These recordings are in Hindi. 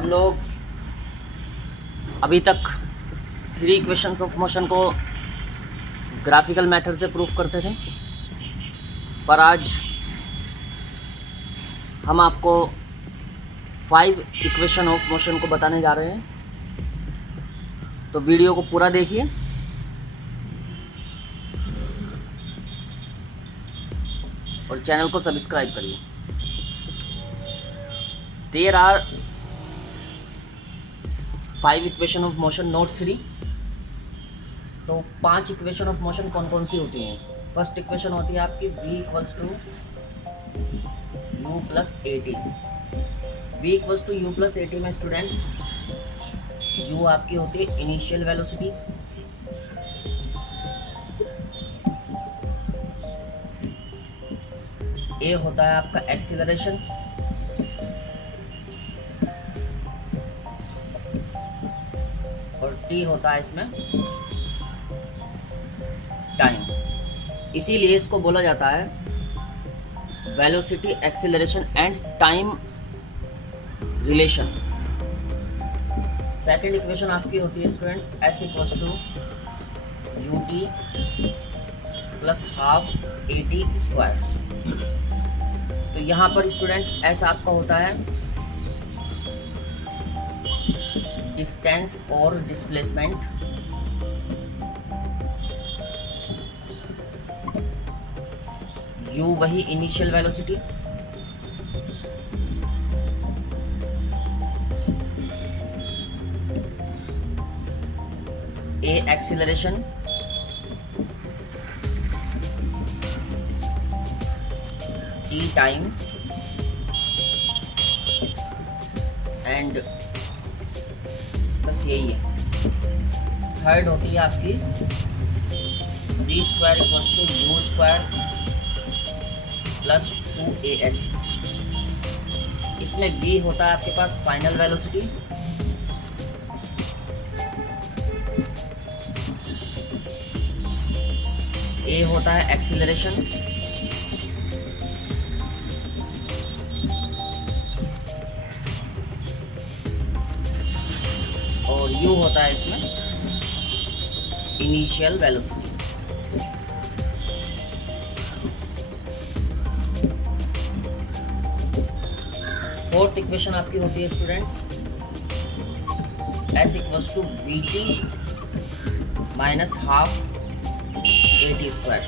हम लोग अभी तक थ्री इक्वेशंस ऑफ मोशन को ग्राफिकल मेथड से प्रूफ करते थे, पर आज हम आपको 5 इक्वेशन ऑफ मोशन को बताने जा रहे हैं। तो वीडियो को पूरा देखिए। और चैनल को सब्सक्राइब करिए। There are 5 equation of motion note 3। तो 5 इक्वेशन ऑफ मोशन कौन कौन सी होती हैं? फर्स्ट इक्वेशन होती है आपकी v equals to u plus A t. v equals to u plus A t में स्टूडेंट्स u आपकी होती है इनिशियल वेलोसिटी, a होता है आपका एक्सीलरेशन, और t होता है इसमें टाइम। इसीलिए इसको बोला जाता है velocity acceleration and time relation. Second equation आपकी होती है students s equals to U T plus half A T square. तो यहाँ पर स्टूडेंट्स s आपका होता है डिस्टेंस और डिस्प्लेसमेंट, u वही initial velocity, a acceleration, t time, and बस यही है। थर्ड होती है आपकी v square equals to u square plus 2as। इसमें v होता है आपके पास फाइनल वेलोसिटी, a होता है एक्सीलरेशन, और u होता है इसमें इनिशियल वेलोसिटी। फोर्थ इक्वेशन आपकी होती है students s equals to we T minus half A T square.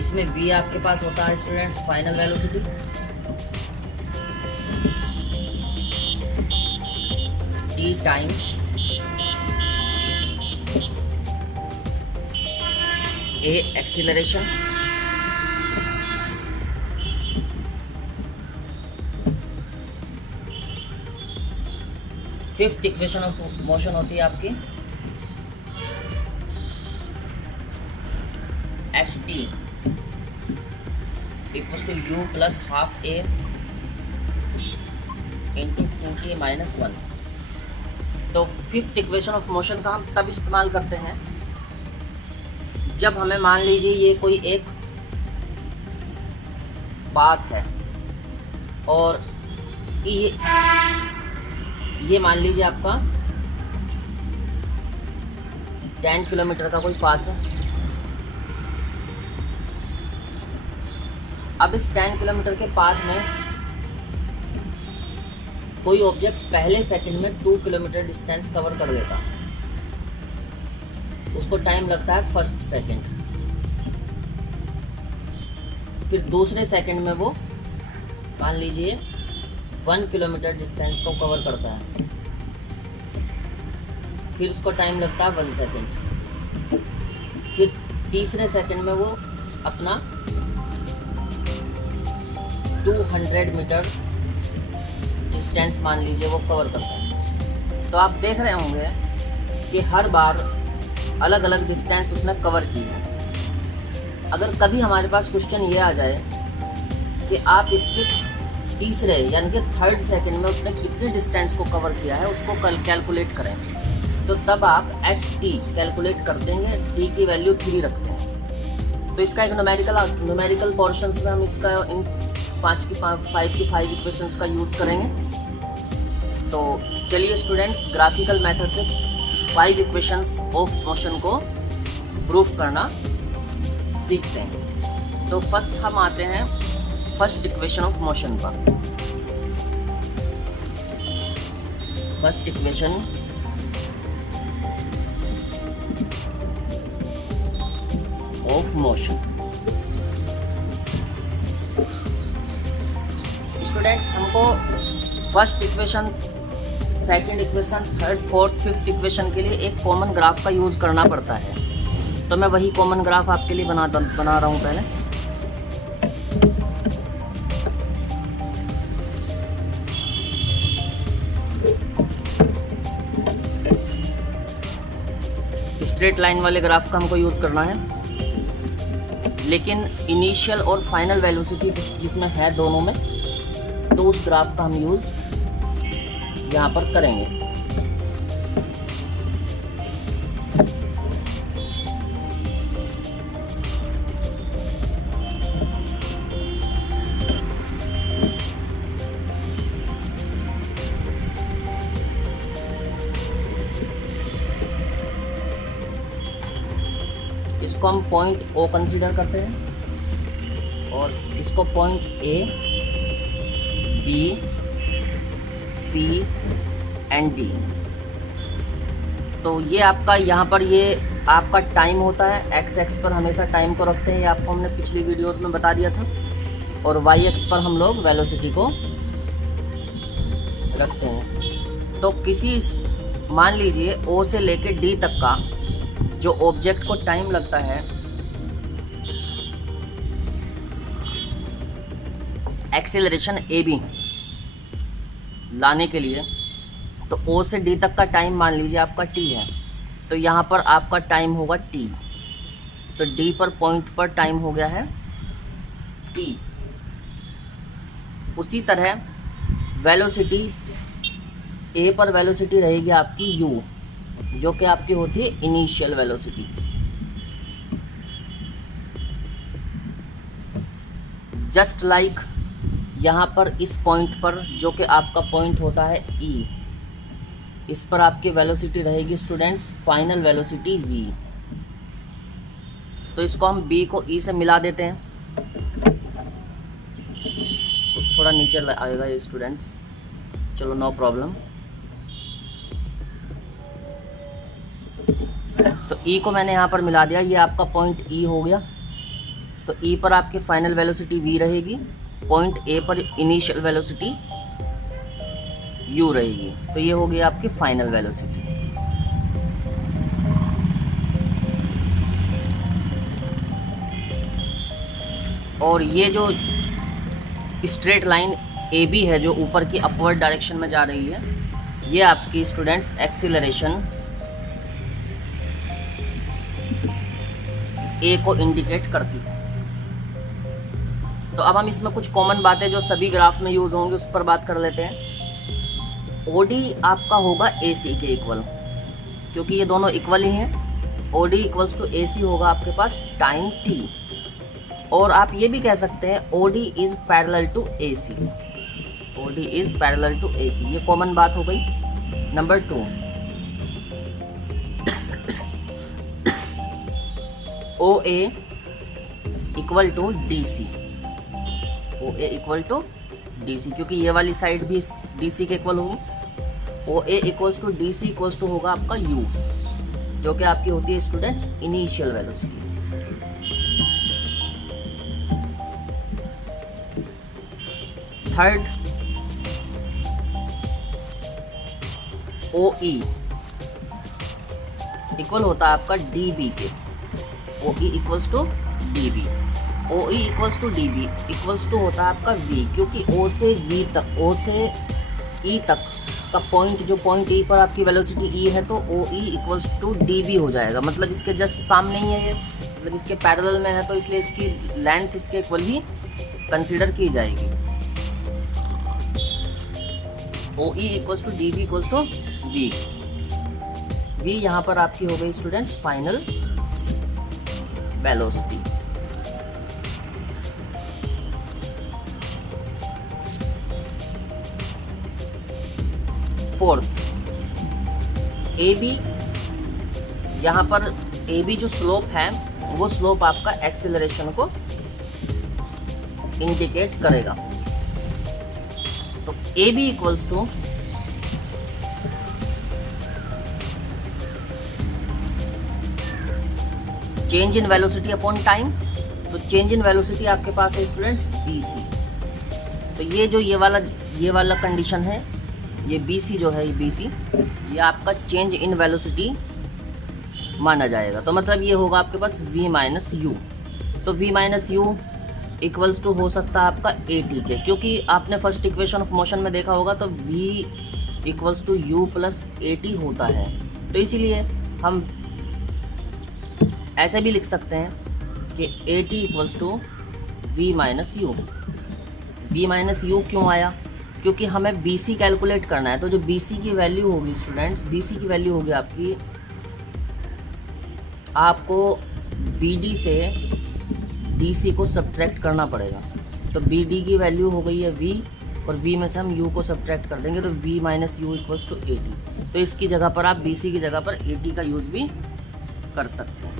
इसमें v आपके पास होता है students final velocity, t time, a acceleration, fifth equation of motion होती है आपकी s T equals to you plus half A into 2t minus 1। तो फिफ्थ इक्वेशन ऑफ मोशन का हम तब इस्तेमाल करते हैं जब हमें मान लीजिए ये कोई एक बात है और ये मान लीजिए आपका 10 किलोमीटर का कोई पाथ है। अब इस 10 किलोमीटर के पाथ में कोई ऑब्जेक्ट पहले सेकंड में 2 किलोमीटर डिस्टेंस कवर कर लेता, उसको टाइम लगता है फर्स्ट सेकंड। फिर दूसरे सेकंड में वो मान लीजिए 1 किलोमीटर डिस्टेंस को कवर करता है, फिर उसको टाइम लगता है 1 सेकंड। फिर तीसरे सेकंड में वो अपना 200 मीटर डिस्टेंस मान लीजिए वो कवर करता है। तो आप देख रहे होंगे कि हर बार अलग अलग डिस्टेंस उसने कवर की है। अगर कभी हमारे पास क्वेश्चन ये आ जाए कि आप इसके तीसरे यानी कि थर्ड सेकंड में उसने कितने डिस्टेंस को कवर किया है उसको कैलकुलेट करें, तो तब आप एस टी कैलकुलेट कर देंगे, टी की वैल्यू 3 रखते हैं। तो इसका एक न्यूमेरिकल पोर्शंस में हम इसका इन 5 की 5 इक्वेशंस का यूज़ करेंगे। तो चलिए स्टूडेंट्स, ग्राफिकल मेथड से 5 इक्वेशंस ऑफ मोशन को प्रूफ करना सीखते हैं। तो फर्स्ट हम आते हैं फर्स्ट इक्वेशन ऑफ मोशन पर। First equation of motion. Students, हमको first equation, second equation, third, fourth, fifth equation के लिए एक कॉमन ग्राफ का यूज़ करना पड़ता है। तो मैं वही कॉमन ग्राफ आपके लिए बना रहा हूँ पहले। स्ट्रेट लाइन वाले ग्राफ का हमको यूज़ करना है, लेकिन इनिशियल और फाइनल वेलोसिटी जिसमें है दोनों में, तो उस ग्राफ का हम यूज़ यहाँ पर करेंगे। इसको हम पॉइंट ओ कंसीडर करते हैं और इसको point A, B, C and D. तो ये आपका यहाँ पर ये आपका टाइम होता है। एक्स एक्स पर हमेशा टाइम को रखते हैं, ये आपको हमने पिछली वीडियोस में बता दिया था। और वाई एक्स पर हम लोग वेलोसिटी को रखते हैं। तो किसी, मान लीजिए ओ से लेके डी तक का जो ऑब्जेक्ट को टाइम लगता है एक्सेलरेशन ए बी लाने के लिए, तो ओ से डी तक का टाइम मान लीजिए आपका टी है। तो यहाँ पर आपका टाइम होगा टी। तो डी पर पॉइंट पर टाइम हो गया है टी। उसी तरह वेलोसिटी ए पर वेलोसिटी रहेगी आपकी यू, जो कि आपकी होती है इनिशियल वेलोसिटी। जस्ट लाइक यहाँ पर इस पॉइंट पर, जो कि आपका पॉइंट होता है ई, इस पर आपकी वेलोसिटी रहेगी स्टूडेंट्स फाइनल वेलोसिटी वी। तो इसको हम बी को ई से मिला देते हैं। थोड़ा नीचे आएगा ये स्टूडेंट्स, चलो नो प्रॉब्लम। तो ई को मैंने यहाँ पर मिला दिया, ये आपका पॉइंट ई हो गया। तो ई पर आपकी फाइनल वेलोसिटी वी रहेगी, पॉइंट ए पर इनिशियल वेलोसिटी यू रहेगी। तो ये हो गई आपकी फाइनल वेलोसिटी। और ये जो स्ट्रेट लाइन ए बी है, जो ऊपर की अपवर्ड डायरेक्शन में जा रही है, ये आपकी स्टूडेंट्स एक्सीलरेशन ए को इंडिकेट करती है। तो अब हम इसमें कुछ कॉमन बातें जो सभी ग्राफ में यूज होंगी उस पर बात कर लेते हैं। ओडी आपका होगा ए सी के इक्वल, क्योंकि ये दोनों इक्वल ही हैं। ओडी इक्वल्स टू ए सी होगा आपके पास टाइम टी। और आप ये भी कह सकते हैं OD is parallel to A C. OD is parallel to A C, ये कॉमन बात हो गई। Number 2, O A equal to D C. O A equal to D C, क्योंकि ये वाली साइड भी डी सी के इक्वल होगी। O A equals to D C equals to होगा आपका यू, जो कि आपकी होती है students initial velocity. Third, O E equal होता है आपका डी बी के। O E equals to D B. O E equals to D B equals to होता है आपका वी, क्योंकि ओ से वी तक, ओ से ई तक का पॉइंट, जो पॉइंट ई पर आपकी वेलोसिटी ई है, तो O E equals to D B हो जाएगा। मतलब इसके जस्ट सामने ही है ये, मतलब इसके पैरेलल में है, तो इसलिए इसकी लेंथ इसके इक्वल ही कंसीडर की जाएगी। O E equals to D B equals to V. V यहाँ पर आपकी हो गई students final velocity. Fourth A B, यहाँ पर ए बी जो स्लोप है वो स्लोप आपका एक्सेलरेशन को इंडिकेट करेगा। तो A B equals to change in velocity upon time. तो चेंज इन वेलोसिटी आपके पास है स्टूडेंट्स बी सी। तो ये वाला कंडीशन है, ये बी सी जो है, ये बी सी ये आपका चेंज इन वेलोसिटी माना जाएगा। तो मतलब ये होगा आपके पास v माइनस यू। तो v minus u equals to हो सकता है आपका ए टी के, क्योंकि आपने फर्स्ट इक्वेशन ऑफ मोशन में देखा होगा तो v equals to you plus A t होता है। तो इसीलिए हम ऐसे भी लिख सकते हैं कि a t equals to we minus u. V minus u क्यों आया? क्योंकि हमें बी सी कैलकुलेट करना है। तो जो बी सी की वैल्यू होगी स्टूडेंट्स, बी सी की वैल्यू होगी आपको बी डी से डी सी को सब्ट्रैक्ट करना पड़ेगा। तो बी डी की वैल्यू हो गई है वी, और वी में से हम यू को सब्ट्रैक्ट कर देंगे, तो v minus u equals to a T. तो इसकी जगह पर आप बी सी की जगह पर ए टी का यूज़ भी कर सकते हैं,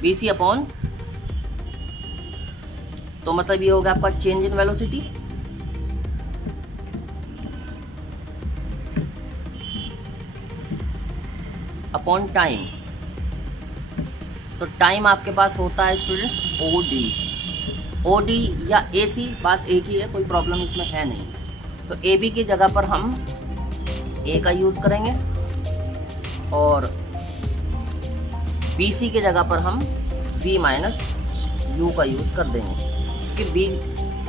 बी सी अपॉन। तो मतलब ये होगा आपका change in velocity upon time. तो टाइम आपके पास होता है students O D. O D या ए सी, बात एक ही है, कोई प्रॉब्लम इसमें है नहीं। तो ए बी की जगह पर हम ए का यूज़ करेंगे और बी सी की जगह पर हम v माइनस यू का यूज़ कर देंगे, कि बी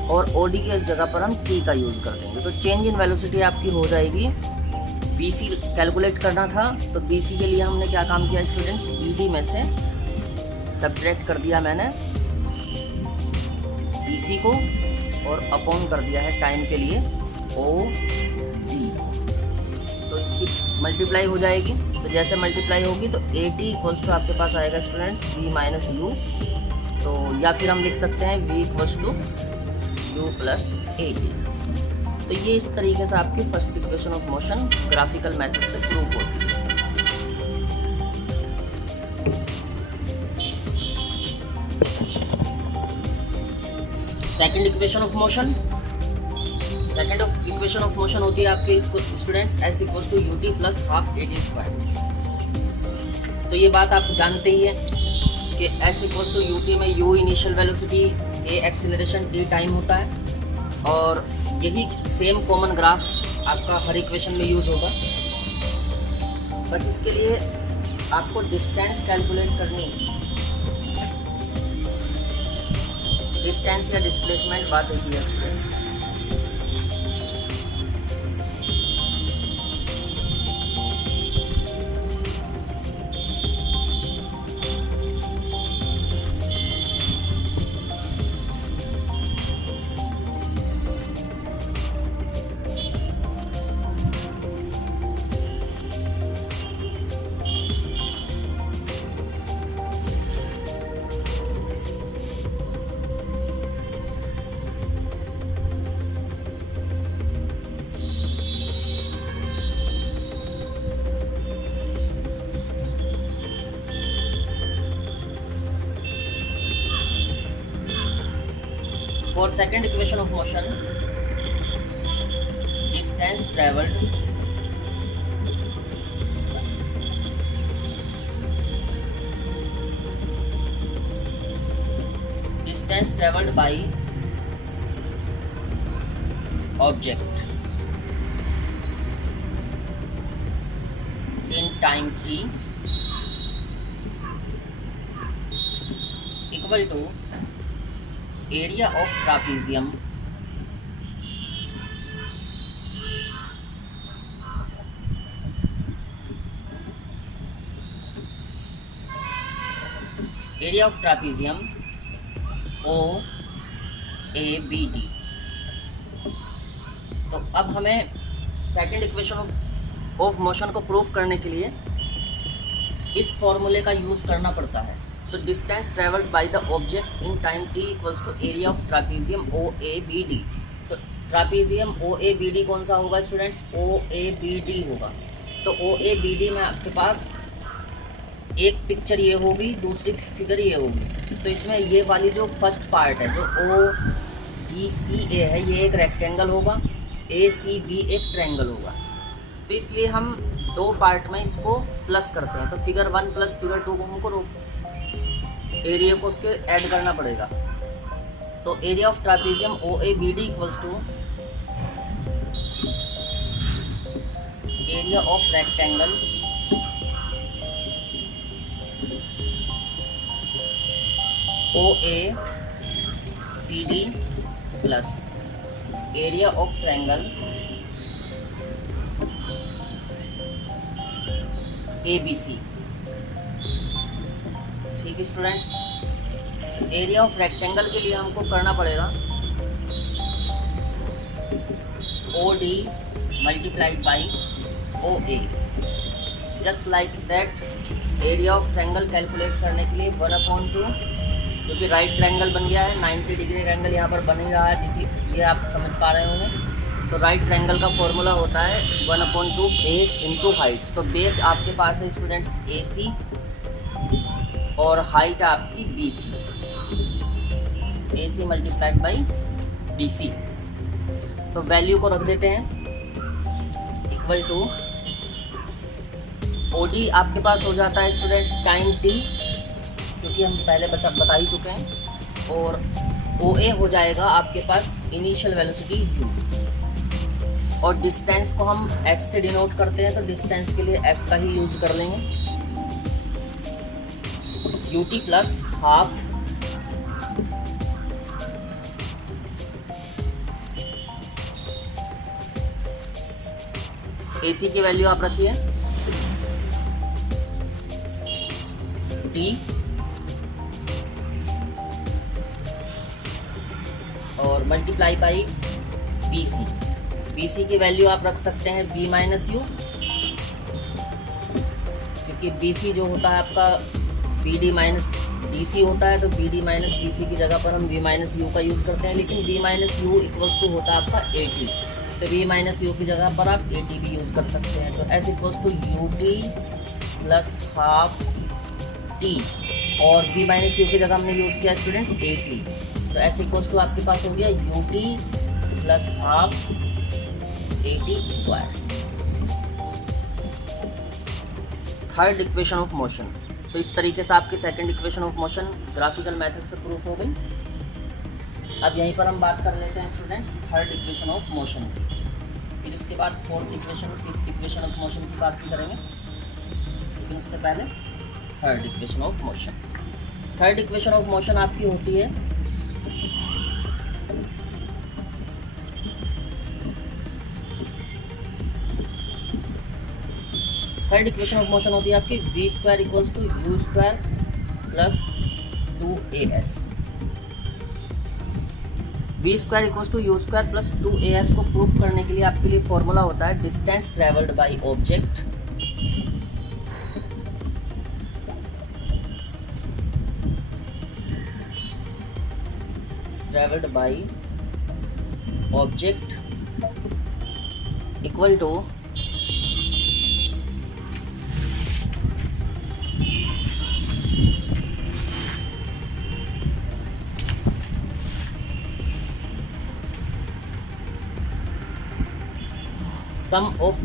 और ओ डी की जगह पर हम t का यूज़ कर देंगे। तो चेंज इन वेलोसिटी आपकी हो जाएगी, बी सी कैलकुलेट करना था तो बी सी के लिए हमने क्या काम किया स्टूडेंट्स, बी डी में से सब्ट्रैक्ट कर दिया मैंने बी सी को और अपॉन कर दिया है टाइम के लिए ओ डी। तो इसकी मल्टीप्लाई हो जाएगी। तो जैसे मल्टीप्लाई होगी तो ए टी इक्वल्स टू आपके पास आएगा स्टूडेंट्स वी माइनस यू। तो या फिर हम लिख सकते हैं V equals to you plus A T. तो ये इस तरीके से आपकी first equation of motion graphical method से प्रूव होती है। Second equation of motion, second equation of motion होती है आपके इसको students S equals to U T plus half A T square. तो ये बात आप जानते ही है कि S equals to you T में U initial velocity, A acceleration, T time होता है। और यही सेम कॉमन ग्राफ आपका हर इक्वेशन में यूज़ होगा। बस इसके लिए आपको डिस्टेंस कैलकुलेट करनी है। डिस्टेंस या डिस्प्लेसमेंट बात एक ही है। For second equation of motion, distance traveled by object in time t equal to area of trapezium O A B D. तो अब हमें सेकंड इक्वेशन ऑफ मोशन को प्रूफ करने के लिए इस फॉर्मूले का यूज़ करना पड़ता है। तो distance travelled by the object in time t equals to area of trapezium O A B D. तो trapezium O A B D कौन सा होगा students? O A B D होगा। तो ओ ए बी डी में आपके पास एक पिक्चर ये होगी, दूसरी फिगर ये होगी। तो इसमें ये वाली जो फर्स्ट पार्ट है जो ओ बी सी ए है, ये एक रेक्टेंगल होगा, ए सी बी एक ट्रायंगल होगा। तो इसलिए हम दो पार्ट में इसको प्लस करते हैं। तो फिगर 1 प्लस फिगर 2 को हमको एरिया को उसके ऐड करना पड़ेगा। तो area of trapezium O A B D equals to area of rectangle O A C D plus area of triangle A B C. ठीक है स्टूडेंट्स, एरिया ऑफ रेक्टेंगल के लिए हमको करना पड़ेगा O D multiplied by O A. Just like that area of triangle calculate करने के लिए 1/2, क्योंकि राइट ट्रायंगल बन गया है, 90 डिग्री ट्रायंगल यहाँ पर बन ही रहा है, देखिए ये आप समझ पा रहे होंगे। तो राइट ट्रायंगल का फॉर्मूला होता है 1/2 बेस इंटू हाइट। तो बेस आपके पास है स्टूडेंट्स ए सी और हाइट आपकी B C, A C multiplied by B C. तो वैल्यू को रख देते हैं इक्वल टू ओ डी आपके पास हो जाता है स्टूडेंट्स टाइम टी, क्योंकि हम पहले बता ही चुके हैं, और ओ ए हो जाएगा आपके पास इनिशियल वेलोसिटी यू, और डिस्टेंस को हम एस से डिनोट करते हैं। तो डिस्टेंस के लिए एस का ही यूज कर लेंगे, u T plus half a c की वैल्यू आप रखिए टी, और multiply by B C. B C की वैल्यू आप रख सकते हैं बी माइनस यू, क्योंकि बी सी जो होता है आपका B D minus D C होता है। तो B D minus D C की जगह पर हम बी माइनस यू का यूज़ करते हैं, लेकिन B minus u equals to होता है आपका ए टी। तो बी माइनस यू की जगह पर आप ए टी भी यूज़ कर सकते हैं। तो S equals to U T plus half t, और बी माइनस यू की जगह हमने यूज़ किया स्टूडेंट्स ए टी। तो एस इक्वल्स टू आपके पास हो गया u T plus half A T square. Third equation of motion. तो इस तरीके से आपकी second equation of motion graphical method से प्रूफ हो गई। अब यहीं पर हम बात कर लेते हैं students third equation of motion की, फिर इसके बाद fourth equation fifth equation of motion की बात भी करेंगे, लेकिन उससे पहले third equation of motion. Third equation of motion आपकी होती है थर्ड इक्वेशन ऑफ मोशन होती है आपकी v square equals to u square plus 2as। V square equals to u square plus 2as को प्रूफ करने के लिए आपके लिए फॉर्मूला होता है distance travelled by object equal to sum of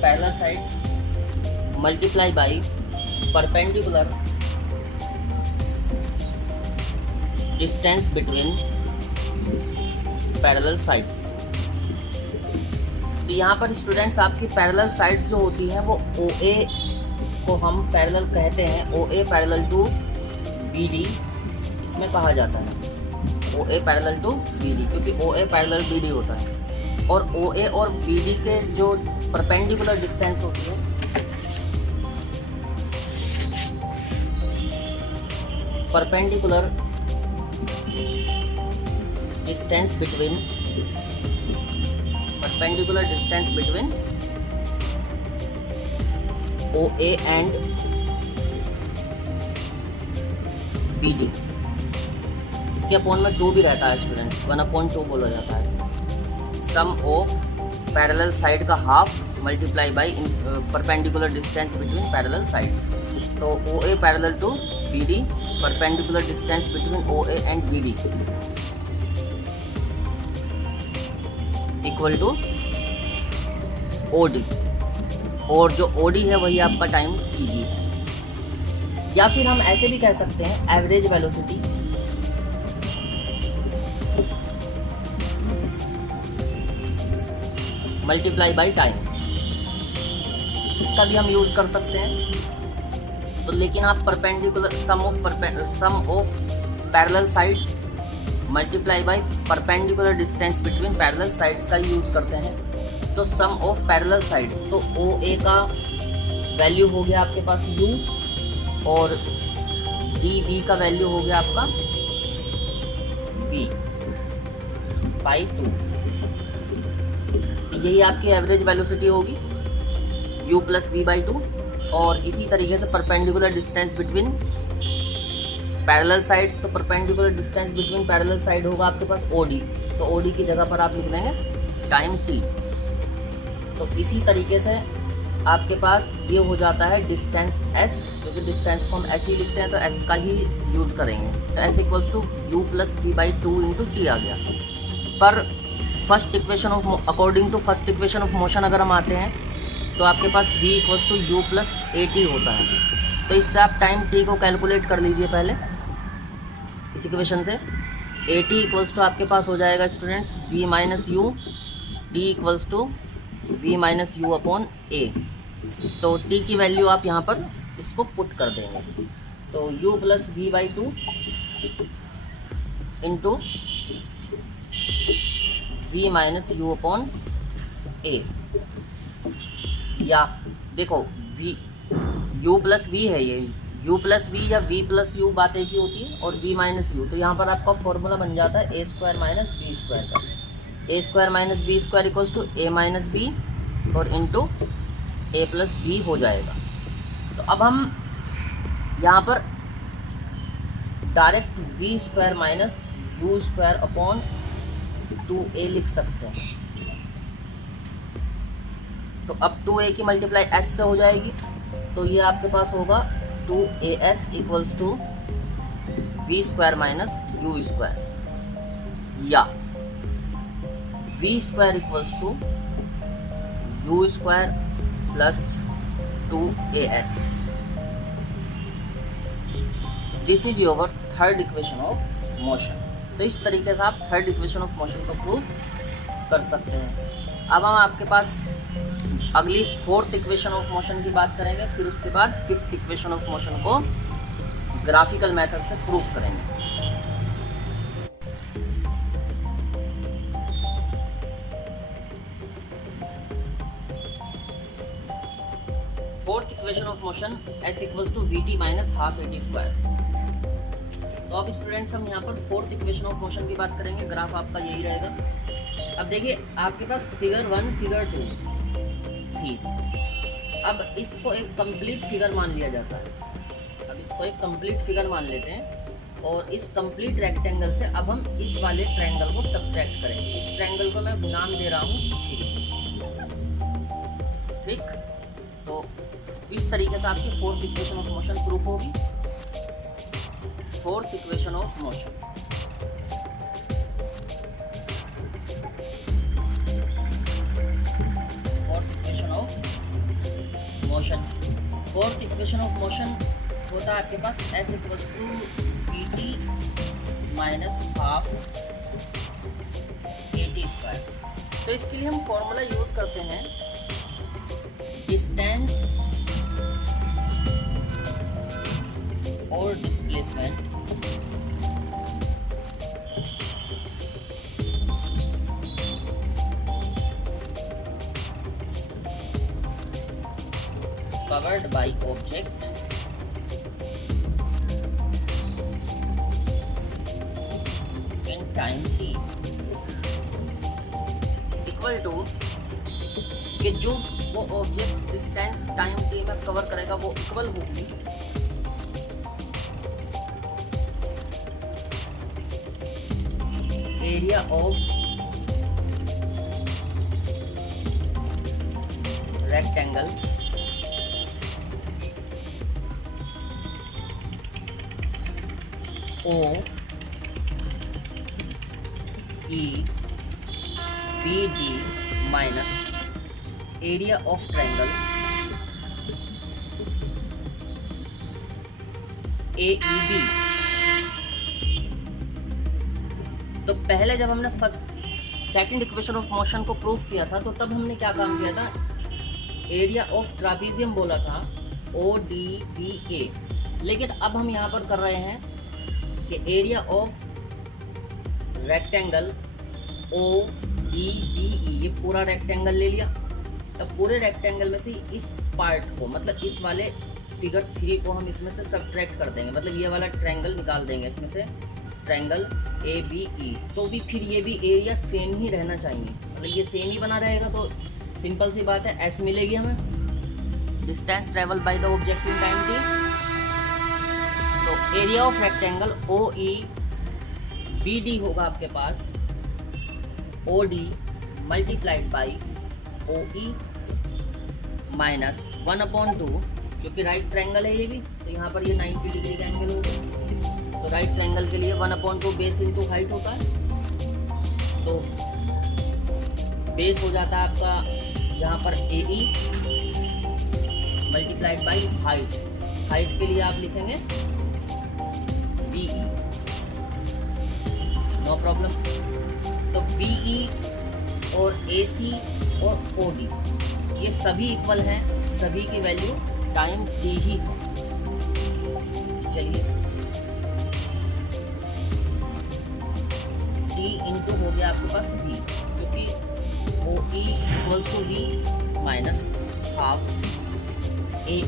parallel side multiply by perpendicular distance between parallel sides। तो यहाँ पर स्टूडेंट्स आपकी पैरेलल साइड्स जो होती हैं वो OA को हम पैरेलल कहते हैं, OA पैरेलल टू BD इसमें कहा जाता है, OA पैरेलल टू BD, क्योंकि OA पैरेलल BD होता है। और OA और BD के जो परपेंडिकुलर डिस्टेंस होती है perpendicular distance between OA and B D, इसके अपॉन में 2 भी रहता है स्टूडेंट, 1/2 बोला जाता है। सम ऑफ पैरेलल साइड का half multiply by perpendicular distance between parallel sides. तो O A parallel to B D, perpendicular distance between O A and B D equal to O D, और जो ओ डी है वही आपका टाइम टी बी है। या फिर हम ऐसे भी कह सकते हैं average velocity multiply by time, इसका भी हम यूज़ कर सकते हैं। तो लेकिन आप perpendicular sum of parallel side multiply by perpendicular distance between parallel sides का यूज़ करते हैं। तो सम ऑफ पैरेलल साइड्स, तो ओ ए का वैल्यू हो गया आपके पास u, और डी बी का वैल्यू हो गया आपका v/2। यही आपकी एवरेज वेलोसिटी होगी u + v/2। और इसी तरीके से perpendicular distance between parallel sides, तो perpendicular distance between parallel side होगा आपके पास OD, तो OD की जगह पर आप लिख देंगे टाइम t। तो इसी तरीके से आपके पास ये हो जाता है डिस्टेंस s, क्योंकि डिस्टेंस को हम ऐसे ही लिखते हैं तो s का ही यूज़ करेंगे। तो s = u + v/2 × t आ गया। पर first equation of according to first equation of motion अगर हम आते हैं तो आपके पास v = u + at होता है। तो इससे आप टाइम t को कैलकुलेट कर लीजिए पहले इस इक्वेशन से। at = आपके पास हो जाएगा students v - u, t = v - u/a। तो t की वैल्यू आप यहाँ पर इसको पुट कर देंगे। तो u + v/2 × v - u/a, या देखो u + v है, ये u + v या v + u बात एक ही होती है, और v - u। तो यहाँ पर आपका फॉर्मूला बन जाता है a² - b² का। a² - b² = a - b और इंटू a + b हो जाएगा। तो अब हम यहाँ पर डायरेक्ट v² - u² / 2a लिख सकते हैं। तो अब 2a की मल्टीप्लाई s से हो जाएगी, तो ये आपके पास होगा 2as = v² - u², या v² = u² + 2as। This is your third equation of motion. तो इस तरीके से आप थर्ड इक्वेशन ऑफ मोशन को प्रूव कर सकते हैं। अब हम आपके पास अगली फोर्थ इक्वेशन ऑफ मोशन की बात करेंगे, फिर उसके बाद फिफ्थ इक्वेशन ऑफ मोशन को ग्राफिकल मेथड से प्रूव करेंगे। Fourth equation of motion s = vt - ½ at²। तो अब स्टूडेंट्स हम यहाँ पर फोर्थ इक्वेशन ऑफ मोशन की बात करेंगे। ग्राफ आपका यही रहेगा। अब देखिए आपके पास फिगर 1 फिगर 2 थी। अब इसको एक कंप्लीट फिगर मान लिया जाता है। अब इसको एक कंप्लीट फिगर मान लेते हैं, और इस कंप्लीट रेक्टेंगल से अब हम इस वाले ट्रायंगल को सब्ट्रैक्ट करेंगे। इस ट्रायंगल को मैं नाम दे रहा हूँ 3। ठीक, तो इस तरीके से आपकी fourth equation of motion proof होगी। Fourth equation of motion, fourth equation of motion होता है आपके पास s = vt - ½ at²। तो इसके लिए हम फॉर्मूला यूज करते हैं डिस्टेंस और displacement covered by object in time t equal to कि जो वो ऑब्जेक्ट डिस्टेंस टाइम t में कवर करेगा वो इक्वल होगी area of rectangle O E B D minus area of triangle A E B. तो पहले जब हमने सेकंड इक्वेशन ऑफ मोशन को प्रूव किया था तो तब हमने क्या काम किया था, एरिया ऑफ ट्रापीजियम बोला था ओ डी बी ए। लेकिन अब हम यहाँ पर कर रहे हैं कि area of rectangle O D B E, ये पूरा रेक्टेंगल ले लिया। तब पूरे रेक्टेंगल में से इस पार्ट को, मतलब इस वाले फिगर 3 को हम इसमें से सब्ट्रैक्ट कर देंगे, मतलब ये वाला ट्रायंगल निकाल देंगे इसमें से, ट्रायंगल ए बी ई। तो भी फिर ये भी एरिया सेम ही रहना चाहिए, मतलब ये सेम ही बना रहेगा। तो सिंपल सी बात है, एस मिलेगी हमें, distance travel by the object in time T. तो area of rectangle O E B D होगा आपके पास O D multiplied by O E minus 1/2, क्योंकि राइट ट्रायंगल है ये भी, तो यहाँ पर ये 90 डिग्री का एंगल होगा। तो राइट ट्रायंगल के लिए 1/2 बेस इंटू हाइट होता है। तो बेस हो जाता है आपका यहाँ पर ए ई मल्टीप्लाइड बाई हाइट। हाइट के लिए आप लिखेंगे बी ई, नो प्रॉब्लम। तो बी ई और ए सी और ओ डी ये सभी इक्वल हैं, सभी की वैल्यू टाइम टी ही है। चलिए टी इंटू हो गया आपके पास वी, क्योंकि O E equals to we minus half A E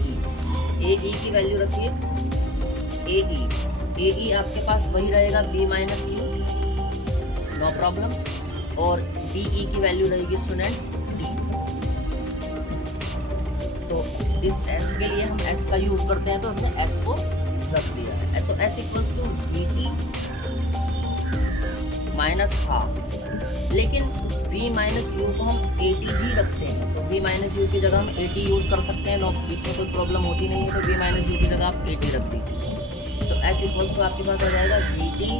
की वैल्यू रखिए ए ई आपके पास वही रहेगा B minus U, no problem. और बी ई की वैल्यू रहेगी स्टूडेंट्स डी। तो डिस्टेंस के लिए हम एस का यूज करते हैं, तो हमने एस को रख दिया है। तो S equals to we T minus half, लेकिन v माइनस यू को हम ए टी भी रखते हैं। तो v माइनस यू की जगह हम ए टी यूज़ कर सकते हैं, इसमें कोई प्रॉब्लम होती नहीं है। तो v माइनस यू की जगह आप ए टी रख दीजिए। तो एस इक्वल्स टू आपके पास आ जाएगा we T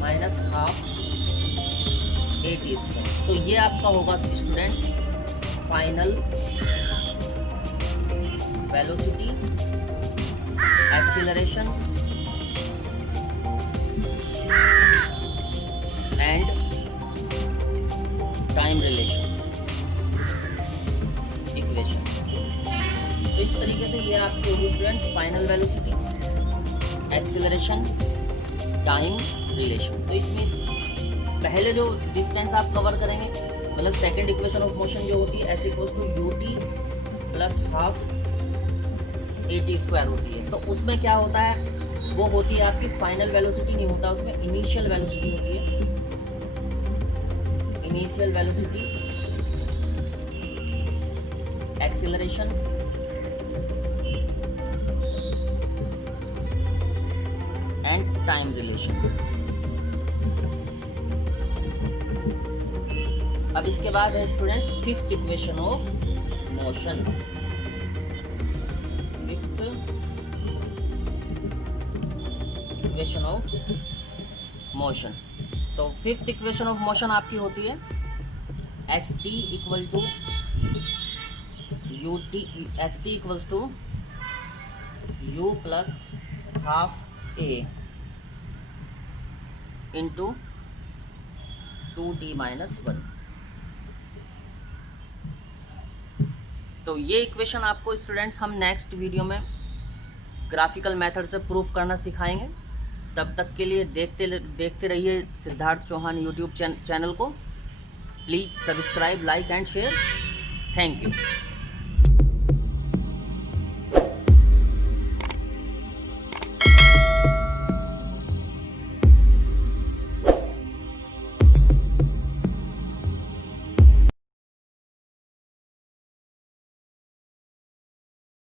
minus half A T square. तो ये आपका होगा students final velocity, acceleration and time relation equation. तो इस तरीके से ये आपकी होगी students final velocity, acceleration, time relation. तो इसमें पहले जो डिस्टेंस आप कवर करेंगे, मतलब सेकंड इक्वेशन ऑफ मोशन जो होती है S equals to U T plus half A T square होती है। तो उसमें क्या होता है, वो होती है आपकी फाइनल वेलोसिटी नहीं होता, उसमें इनिशियल वेलोसिटी होती है। Initial velocity, acceleration and time relation. अब इसके बाद है students fifth equation of motion. Fifth equation of motion. तो फिफ्थ इक्वेशन ऑफ मोशन आपकी होती है S T equal to you T, S T equals to you plus half A into 2d minus 1। तो ये इक्वेशन आपको स्टूडेंट्स हम नेक्स्ट वीडियो में ग्राफिकल मेथड से प्रूफ करना सिखाएंगे। तब तक के लिए देखते रहिए सिद्धार्थ चौहान यूट्यूब चैनल को। Please subscribe, like and share. Thank you.